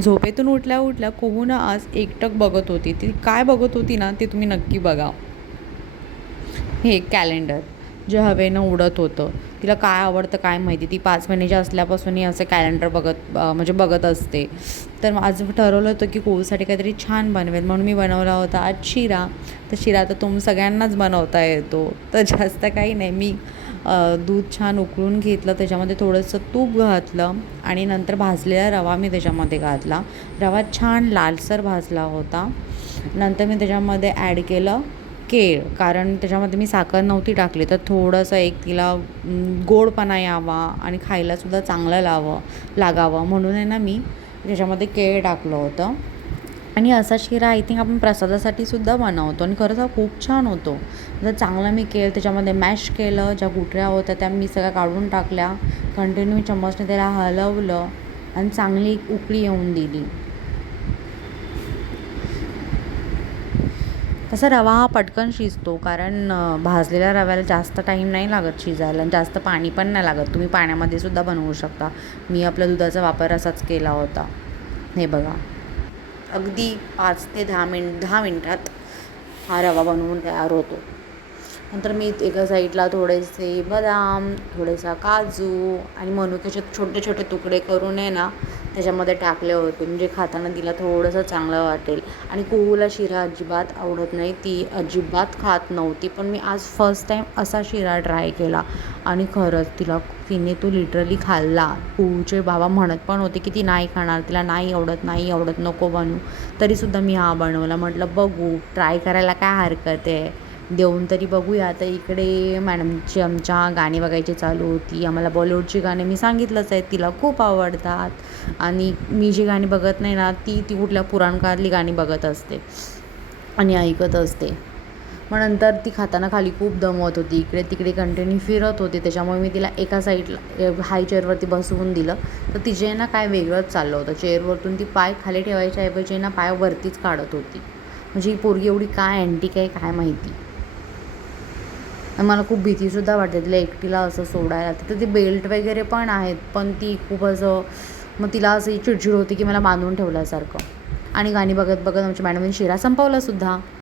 झोपेतून उठल्या उठल्या कुहू ना आज एकटक बघत होती. ती काय बघत होती ना ते तुम्ही नक्की बघा. हे कॅलेंडर जे हवेनं उडत होतं. तिला काय आवडतं काय माहिती. ती 5 महिन्याची असल्यापासूनही असं कॅलेंडर म्हणजे बघत असते. तर आज ठरवलं होतं की कुहूसाठी काहीतरी छान बनवेल म्हणून मी बनवला होता आज शिरा. तर शिरा तर सगळ्यांनाच बनवता येतो. तर जास्त काही नाही, मी दूध छान उकळून घेतलं, त्याच्यामध्ये थोडंसं तूप घातलं आणि नंतर भाजलेला रवा मी त्याच्यामध्ये घातला. रवा छान लालसर भाजला होता. नंतर मी त्याच्यामध्ये ॲड केलं केळ, कारण त्याच्यामध्ये मी साखर नव्हती टाकली, तर थोडंसं एक तिला गोडपणा यावा आणि खायलासुद्धा चांगलं लागावं म्हणून आहे ना मी त्याच्यामध्ये केळ टाकलं होतं. आणि असा शिरा आय थिंक आपण प्रसादासाठी सुद्धा बनवतो आणि खरंच हा खूप छान होतो. तर चांगलं मी केळ त्याच्यामध्ये मॅश केलं, ज्या गुठळ्या होत्या त्या मी सगळ्या काढून टाकल्या. कंटिन्यू चम्मचने त्याला हलवलं आणि चांगली एक उकळी येऊन दिली. तसा रवा हा पटकन शिजतो, कारण भाजलेल्या रव्याला जास्त टाईम नाही लागत शिजायला आणि जास्त पाणी पण नाही लागत. तुम्ही पाण्यामध्ये सुद्धा बनवू शकता. मी आपल्या दुधाचा वापर असाच केला होता. हे बघा, अगदी 5 ते 10 मिनटात हा रवा बनवून तयार होतो. नंतर मी एका साईडला थोडेसे बदाम, थोडेसा काजू आणि मनुक्याचे छोटे छोटे तुकडे करून आहे ना त्याच्यामध्ये टाकले होते, म्हणजे खाताना तिला थोडंसं चांगलं वाटेल. आणि कुहूला शिरा अजिबात आवडत नाही, ती अजिबात खात नव्हती. पण मी आज फर्स्ट टाईम असा शिरा ट्राय केला आणि खरंच तिने तो लिटरली खाल्ला. कुहूचे बाबा म्हणत पण होते की ती नाही खाणार, तिला नाही आवडत, नको बनवू. तरीसुद्धा मी हा बनवला. म्हटलं बघू, ट्राय करायला काय हरकत आहे, देऊन तरी बघूया. तर इकडे मॅडमची आमच्या गाणी बघायची चालू होती. आम्हाला बॉलिवूडची गाणी मी सांगितलंच आहे तिला खूप आवडतात. आणि मी जी गाणी बघत नाही ना ती कुठल्या पुराणकाळातली गाणी बघत असते आणि ऐकत असते. मग नंतर ती खाताना खाली खूप दमवत होती, इकडे तिकडे कंटिन्यू फिरत होती. त्याच्यामुळे मी तिला एका साईडला हाय चेअरवरती बसवून दिलं. तर तिचे ना काय वेगळंच चाललं होतं. चेअरवरतून ती पाय खाली ठेवायच्या ऐवजी ना पाय वरतीच काढत होती. म्हणजे ही पोरगी एवढी काय अँटिक आहे काय माहिती. मला खूप भीतीसुद्धा वाटते तिला एकटीला असं सोडायला. तिथं ते बेल्ट वगैरे पण आहेत, पण ती खूप असं, मग तिला असं चिडचिड होती की मला बांधून ठेवल्यासारखं. आणि गाणी बघत बघत आमच्या मॅडमने शिरा संपवलासुद्धा.